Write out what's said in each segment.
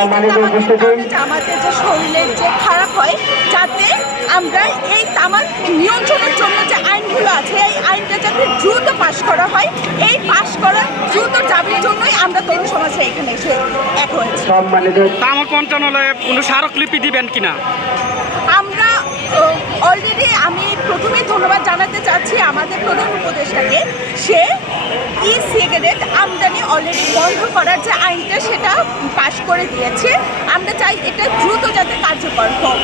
যে আমাদের যে শরীরের যে খারাপ হয় যাতে আমরা এই তামাক নিয়ন্ত্রণের জন্য যে আইনগুলো আছে এই আইনটা যাতে দ্রুত পাশ করা হয় এই পাশ করার দ্রুত দাবির জন্যই আমরা তরুণ সমাজে এখানে এসে এক হয়েছি। তামাক মন্ত্রণালয়ে কোনো স্মারকলিপি দিবেন কিনা? আমরা অলরেডি আমি প্রথমেই ধন্যবাদ জানাতে চাচ্ছি আমাদের প্রধান উপদেষ্টাকে। সে অলরেডি বন্ধ করার যে আইনটা সেটা পাশ করে দিয়েছে। আমরা চাই এটা দ্রুত যাতে কার্যকর হোক।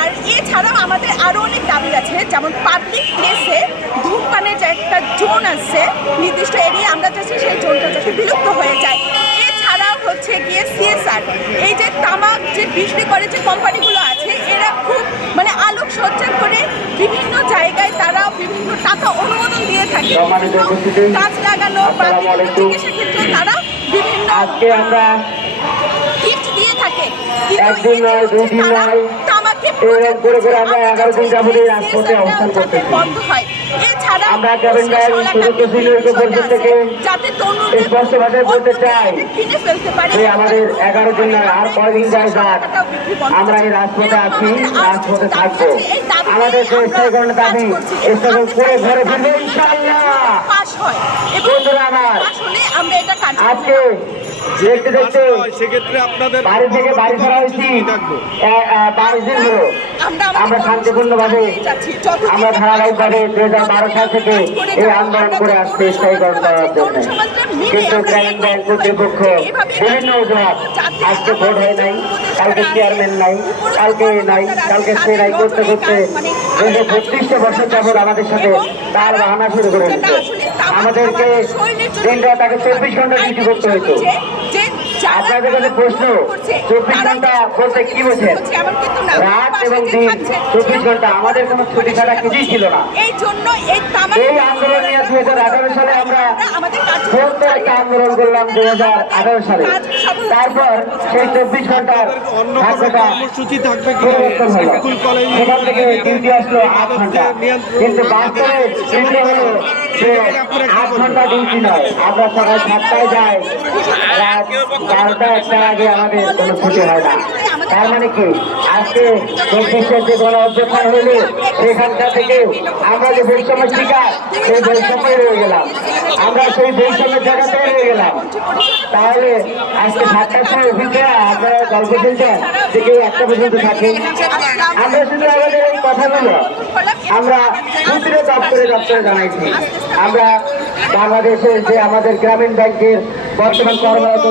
আর এছাড়াও আমাদের আরও অনেক দাবি আছে, যেমন পাবলিক প্লেসে ধূমপানের যে একটা জোন আছে, নির্দিষ্ট এরিয়া আমরা চাচ্ছি সেই জোনটা যাতে বিলুপ্ত হয়ে যায়। এছাড়াও হচ্ছে গিয়ে সিএসআর এই যে তামাক যে বিক্রি করে যে কোম্পানিগুলো আছে, এরা খুব মানে আলোক সজ্জা করে বিভিন্ন জায়গায় তারা বিভিন্ন টাকা অনুমোদন দিয়ে থাকে। গাছ লাগানো বা চিকিৎসা ক্ষেত্রে তারা বিভিন্ন আজকে আমরা গিফট দিয়ে থাকে। কিন্তু তামাকে। বন্ধ হয় এছাড়া আমরা কেমন গায়ে ছোট সিনিয়রকে বলতে থেকে যাতে তরুণদের বলতে চাই। কিনে ফেলতে পারে। আমাদের এগারো দিন আর কয়দিন যায় আমরা এই রাজপথে আছি রাজপথে থাকব। আমাদের যে স্থায়ীকরণের দাবি স্থায়ী করে ঘরে ফিরবো ইনশাআল্লাহ। পাস এবং বন্ধুরা আমার, আমরা এটা আজকে দেখতে দেখতে সেক্ষেত্রে আপনাদের বাড়ি থেকে বাড়ি ফেরা হয়েছি। বাইশ দিন হলো আমরা আমাদের আমরা শান্তিপূর্ণভাবে যাচ্ছি। যতদিন আমরা ধারাবাহিকভাবে দুই হাজার বারো সাল থেকে এই আন্দোলন করে স্থায়ীকরণ করার জন্য কিন্তু গ্রামীণ ব্যাংক কর্তৃপক্ষ বিভিন্ন অজুহাত আজকে ভোট হয় নাই কালকে চেয়ারম্যান নাই কালকে নাই কালকে সে নাই করতে করতে যে বত্রিশটা বছর যাবত আমাদের সাথে তার বাহানা শুরু করে দিচ্ছে আমাদেরকে দিনটা তাকে চব্বিশ ঘণ্টা ডিউটি করতে হতো। আপনাদের কাছে প্রশ্ন চব্বিশ ঘণ্টা বলতে কি বোঝেন রাত এবং দিন চব্বিশ ঘণ্টা আমাদের কোনো ছুটি ছাড়া কিছুই ছিল না। এই জন্য এই আন্দোলন নিয়ে দুই হাজার আঠারো সালে আমরা সত্য একটা আন্দোলন করলাম দুই হাজার আঠারো সালে। তারপর সেই চব্বিশ ঘণ্টার থাকবে পরিবর্তন হলো। সেখান থেকে ডিউটি আসলো আট ঘণ্টা। কিন্তু বাস্তবে ডিউটি হলো। যে আট ঘণ্টা ডিউটি নয়। আমরা সকাল সাতটায় যাই। রাত বারোটা একটা আগে আমাদের কোনো ছুটি হয় না। তার মানে কি? আজকে চব্বিশের যে কোনো অধ্যক্ষণ হইলে সেখানটা থেকে আমরা যে বৈষম্য শিকার, সেই বৈষম্যে রয়ে গেলাম। আমরা সেই বৈষম্যের জায়গাতে রয়ে গেলাম। তাহলে আজকে সাতটার সময় অফিসে আপনারা একটা পর্যন্ত থাকে। আমরা শুধু আমাদের এই কথাগুলো আমরা সূত্রে দপ্তরে দপ্তরে জানাইছি। আমরা বাংলাদেশের যে আমাদের গ্রামীণ ব্যাংকের বর্তমান কর্মরত